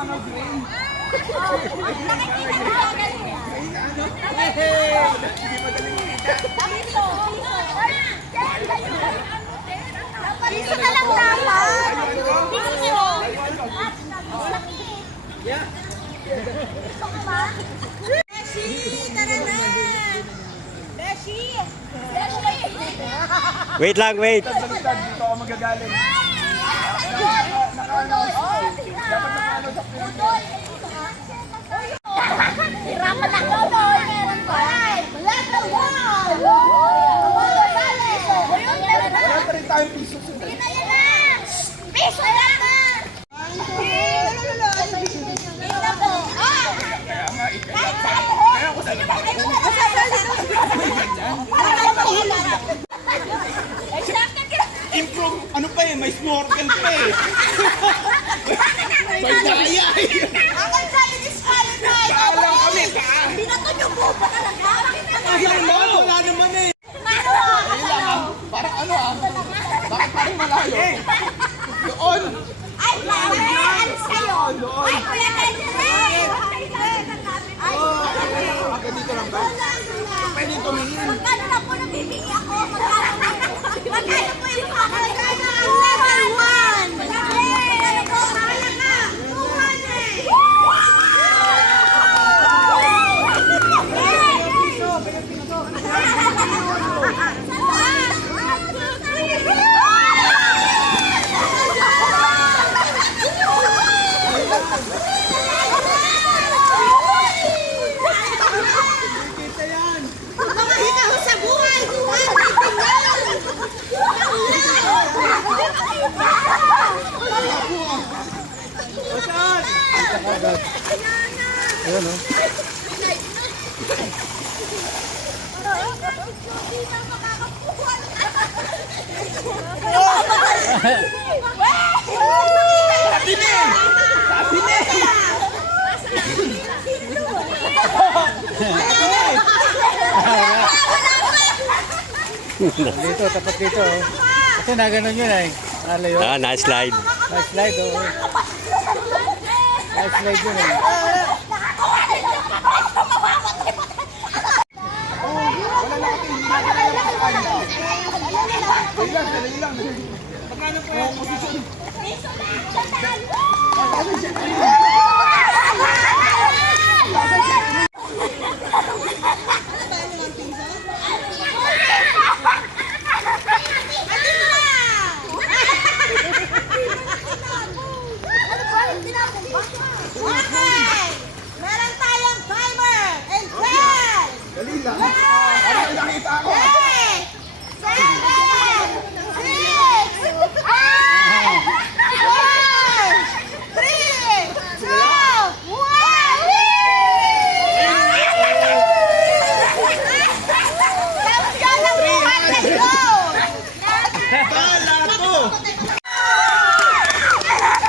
Nakikita mo ba galing yan? Dito. Piso na lang dapat. Piso. Ang laki. Gusto ko ba? Beshi, tara na. Beshi. Beshi. Wait lang, wait. Dito ako magagaling. Tayong piso sila. Yan na, yan na. Piso lang. Tingnan mo. Ah! Kahit saan mo. Sino ba kayo na nasasalito? Eh, syempre, kira- Improve, ano snorkel pa eh. May daya eh. Ang sa'yo ni Skyline. Paalam kami, paa. Binato niyo po ba talaga? Bakit ka Ayan na, wala naman eh. Ano ka sa'yo? Parang ano ah, bakit parang malayo? Doon. Ay, mami, alis kayo. Ay, kuya, ganyan rin. Ay, Hanggang dito lang ba? Pwede tumingin. magkano na po nabibigyan ako? Magkano Magkano po yung kakalaga? Level 1. Magkano po? Mahalaga. 200. Mga hikaw sa buhay! Ayun, oh. Sabi na eh. Sabi na eh. Dito, tapat dito. oh. Kasi naganon yun ay. Alayo. Ah, nice slide. Nice slide oh. Nice slide yun eh. Wala na kasi, hindi na kaya lang kakain. Dali lang, dali lang. Magkano po yung posisyon? Okay! Meron tayong timer and ten! Dali lang. Para may nakita ako. Eight! Seven! Six! Five! Four! Three! Two! One! Let's go ng buwan! Let's go! Bala to.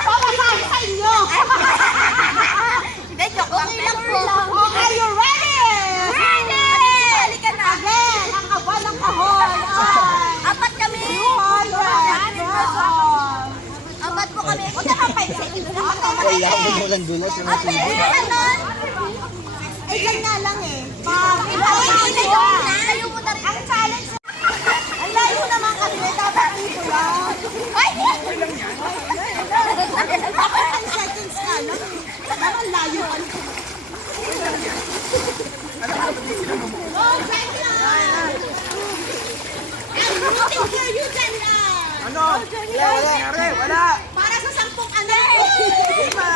Pamasahe sa inyo! Hindi, joke lang. Okay lang po. Okay, you ready? Ready! Halika na. Again, ang aba ng kahon. Apat kami. 200. Apat po kami. Punta ka 5 seconds. Wala Huwag mo lang dulas yung Ate, ano nun? Eh, yan nga lang eh. Pag layo na. Layo mo na. Ang challenge ang layo naman kasi dapat dito lang. Ay! Dapat ang seconds ka lang. Dapat layo ka. Oh, you. I'm rooting for you, Janda. Ano? Wala, wala. Nangyari, wala. Para sa sampung anak. Lima.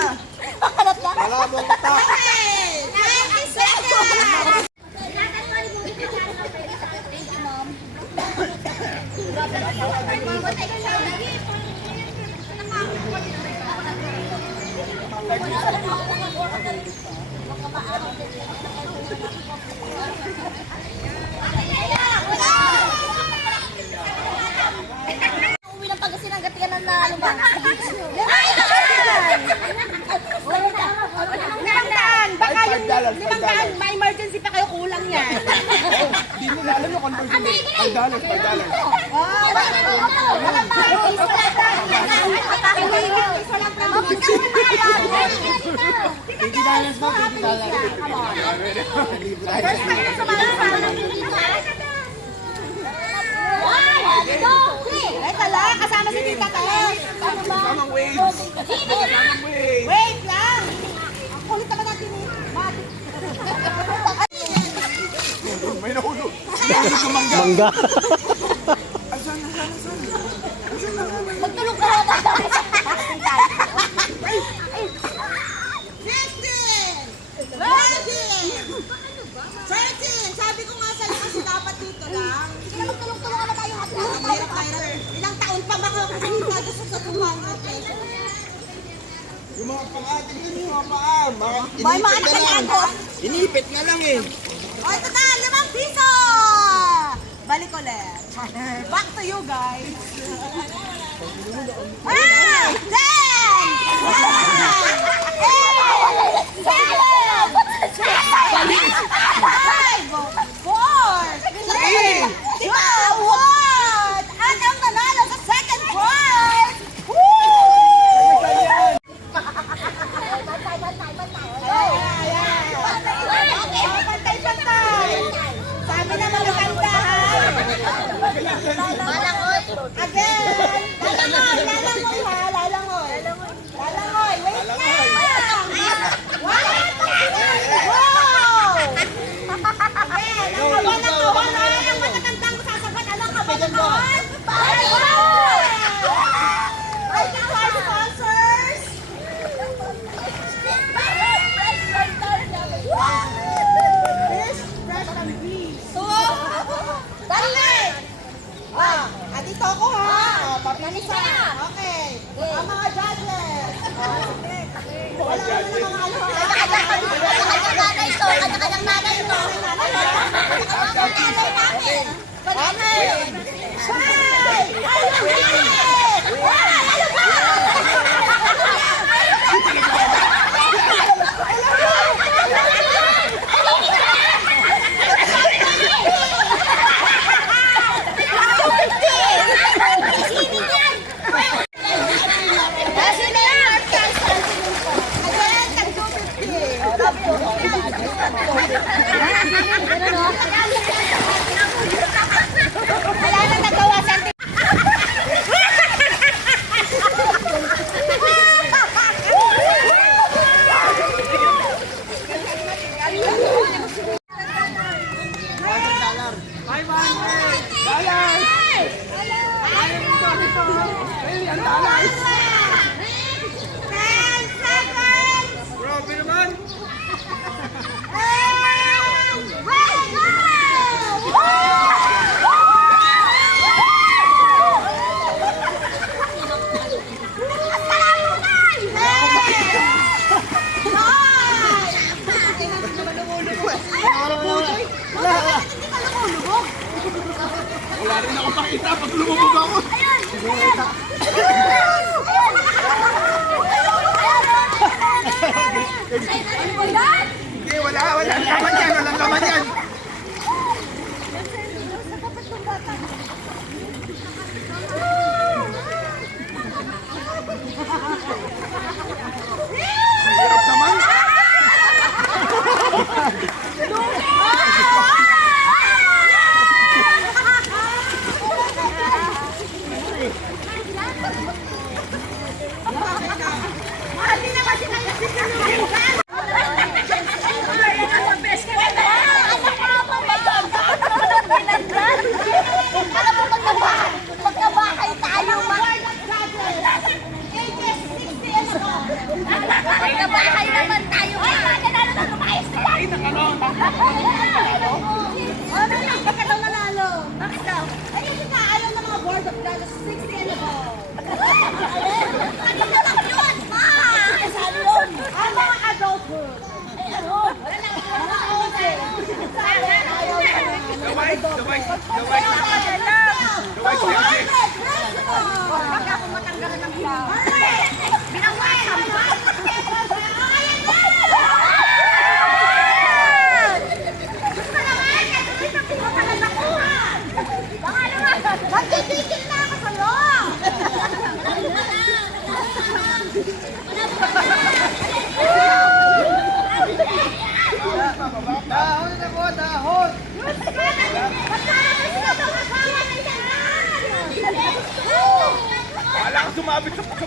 Pakalat lang. Wala mong Fifty dollars mo, fifty dollars. Come on. First time na sumali sa ako ng dito. One, two, three. Ay, tala, kasama si Tita Tess. Paano ba? Tamang waves. Hindi na. Wave lang. Ang kulit naman natin eh. Bakit? May nahulog. Nahulog ka mangga. Mangga. Asan, asan, asan? Ah! Amém! Amém! ไปเดี๋ยวไป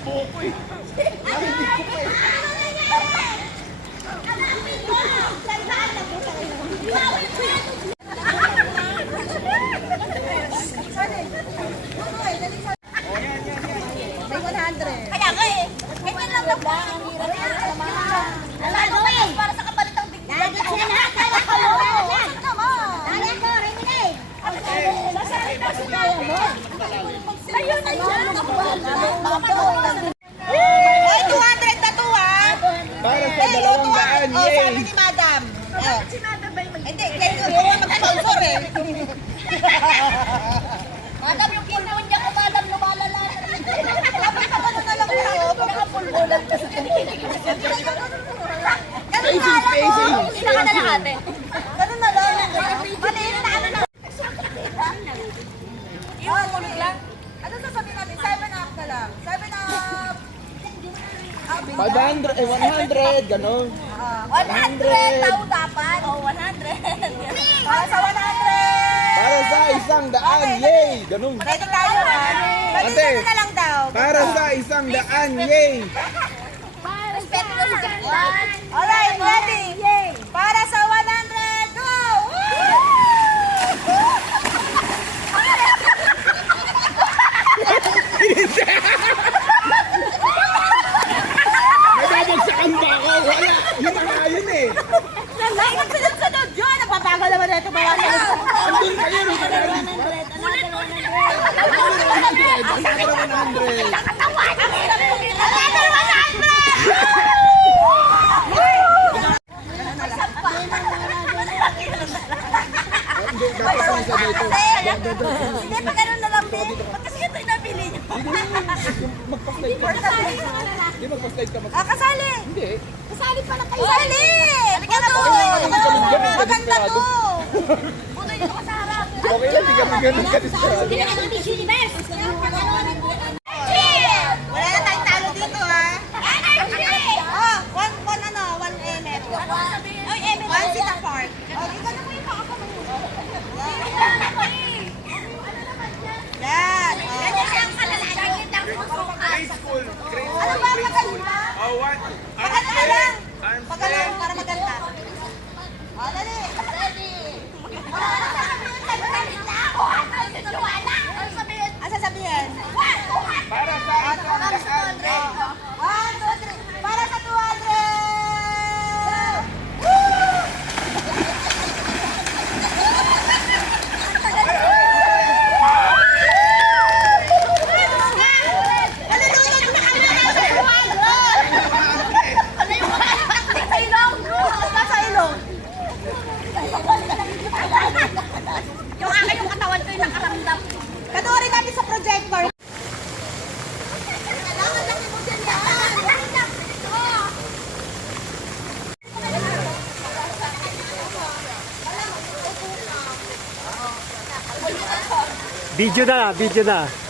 buhok ko eh. Narinig ko pa eh. Kaya nga eh. Ganyan lang lang po. Wala ko eh. Para sa kapalitang bigla. Lagi ko na kaya. Bakit naman? Lagi ko, Remine. Nasaan na si Kaya mo? Kayo na yan. Ay, 200 na to ah. Para sa dalawang daan, Oh, yay! sabi ni Madam. Oh. Ba yung Hindi, kayo yung mag-sponsor eh. Madam, yung pulmon niya ko, Madam, lumalala. Sabi pa gano'n na lang tayo. Nakapulmo lang. Ganun na lang. Oh. Hindi ka na lang ate. Ganun na lang. Maliit na ano na. Yung tulog lang. Ano sasabihin natin? 7 up na lang. 7 up. 500, eh 100, ganon. 100 daw dapat. Oh, 100. Para sa 100. Para sa isang daan, yay! Ganon. Ready tayo ha. Ate. na lang daw. Para sa isang daan, yay! Na sa Alright, ready. Para sa 100, go! Nababagsakan ba ako? Wala! Yun na nga yun eh! Ay, nagsunod-sunod yun. Napapagal naman ito. Bawasan ito. Andun kayo nung kanali! Ang 100! Hindi, dapat ang isa dito. Hindi, pa ganun na lang din. Ba't kasi ito yung nabili niyo? Magpa-slide ka. Hindi, magpa-slide ka. mag- Ah, kasali. Hindi. Kasali pala kayo. Kasali! Halika na to. Ganun, Maganda to. Puno yung ako sa harap. Okay lang, di kami ganun ka-distrado. Wala na tayong talo dito ha. Oh, one, one ano, one emet. Oy, emet. One sit apart. Oh, ikaw na mo yung paa ko. Yan. Oh. Ano ba maganda? Oh, what? Maganda na lang. Maganda para maganda. Oh, dali. Ready. Ano sasabihin? Para sa isang daan, yay! One, two, three. Para sa 200! Hallelujah! Nakakita sa 200! Sa ilong! Sa ilong! Yung akin yung katawan ko yung nakaramdam. Panoorin natin sa projector. Kailangan laki mo dyan yan. Video na, video na.